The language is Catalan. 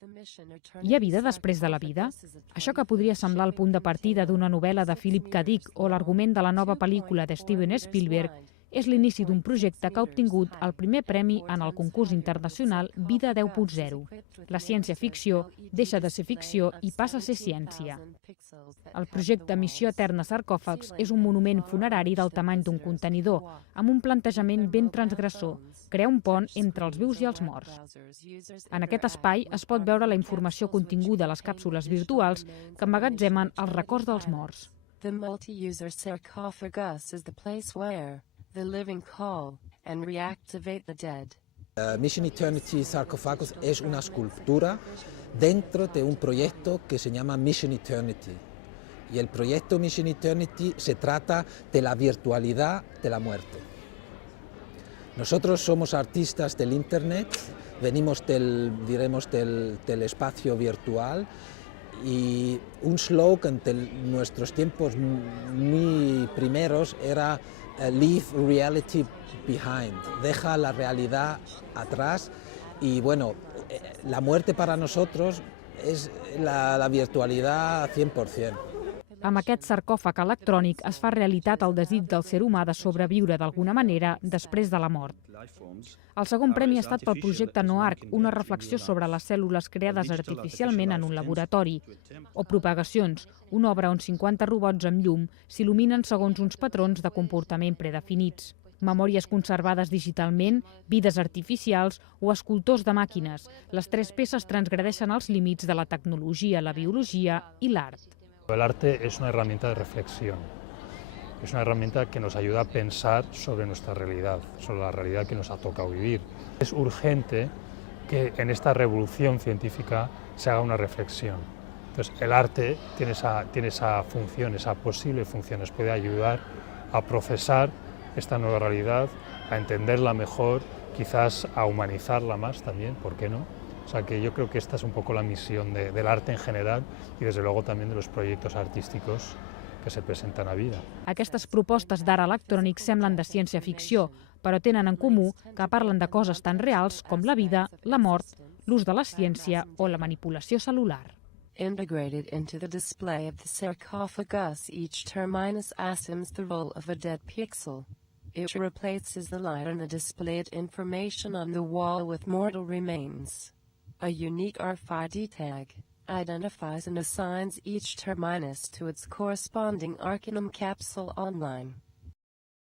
Hi ha vida després de la vida? Això que podria semblar el punt de partida d'una novel·la de Philip K. Dick o l'argument de la nova pel·lícula de Steven Spielberg és l'inici d'un projecte que ha obtingut el primer premi en el concurs internacional Vida 10.0. La ciència-ficció deixa de ser ficció i passa a ser ciència. El projecte Missió Eterna Sarcòfags és un monument funerari del tamany d'un contenidor, amb un plantejament ben transgressor, crear un pont entre els vius i els morts. En aquest espai es pot veure la informació continguda a les càpsules virtuals que emmagatzemen els records dels morts. The multi-user sarcophagus is the place where the living call and reactivate the dead. Mission Eternity Sarcophagus es una escultura dentro de un proyecto que se llama Mission Eternity. Y el proyecto Mission Eternity se trata de la virtualidad de la muerte. Nosotros somos artistas del Internet, venimos del espacio virtual, y un slogan de nuestros tiempos muy primeros era Leave reality behind, deja la realidad atrás. Y bueno, la muerte para nosotros es la virtualidad 100%. Amb aquest sarcòfag electrònic es fa realitat el desig del ser humà de sobreviure d'alguna manera després de la mort. El segon premi ha estat pel projecte NOARC, una reflexió sobre les cèl·lules creades artificialment en un laboratori, o Propagacions, una obra on 50 robots amb llum s'il·luminen segons uns patrons de comportament predefinits. Memòries conservades digitalment, vides artificials o escultors de màquines. Les tres peces transgredeixen els límits de la tecnologia, la biologia i l'art. El arte es una herramienta de reflexión, es una herramienta que nos ayuda a pensar sobre nuestra realidad, sobre la realidad que nos ha tocado vivir. Es urgente que en esta revolución científica se haga una reflexión. Entonces, el arte tiene esa función, esa posible función, nos puede ayudar a procesar esta nueva realidad, a entenderla mejor, quizás a humanizarla más también, ¿por qué no? O sea que yo creo que esta es un poco la misión del arte en general y desde luego también de los proyectos artísticos que se presentan a vida. Aquestes propostes d'art electrònic semblen de ciència-ficció, però tenen en comú que parlen de coses tan reals com la vida, la mort, l'ús de la ciència o la manipulació cel·lular. Integrated into the display of the sarcophagus, each terminus assumes the role of a dead pixel. It replaces the light on the displayed information on the wall with mortal remains. A unique RFID tag identifies and assigns each terminus to its corresponding Arcanum capsule online.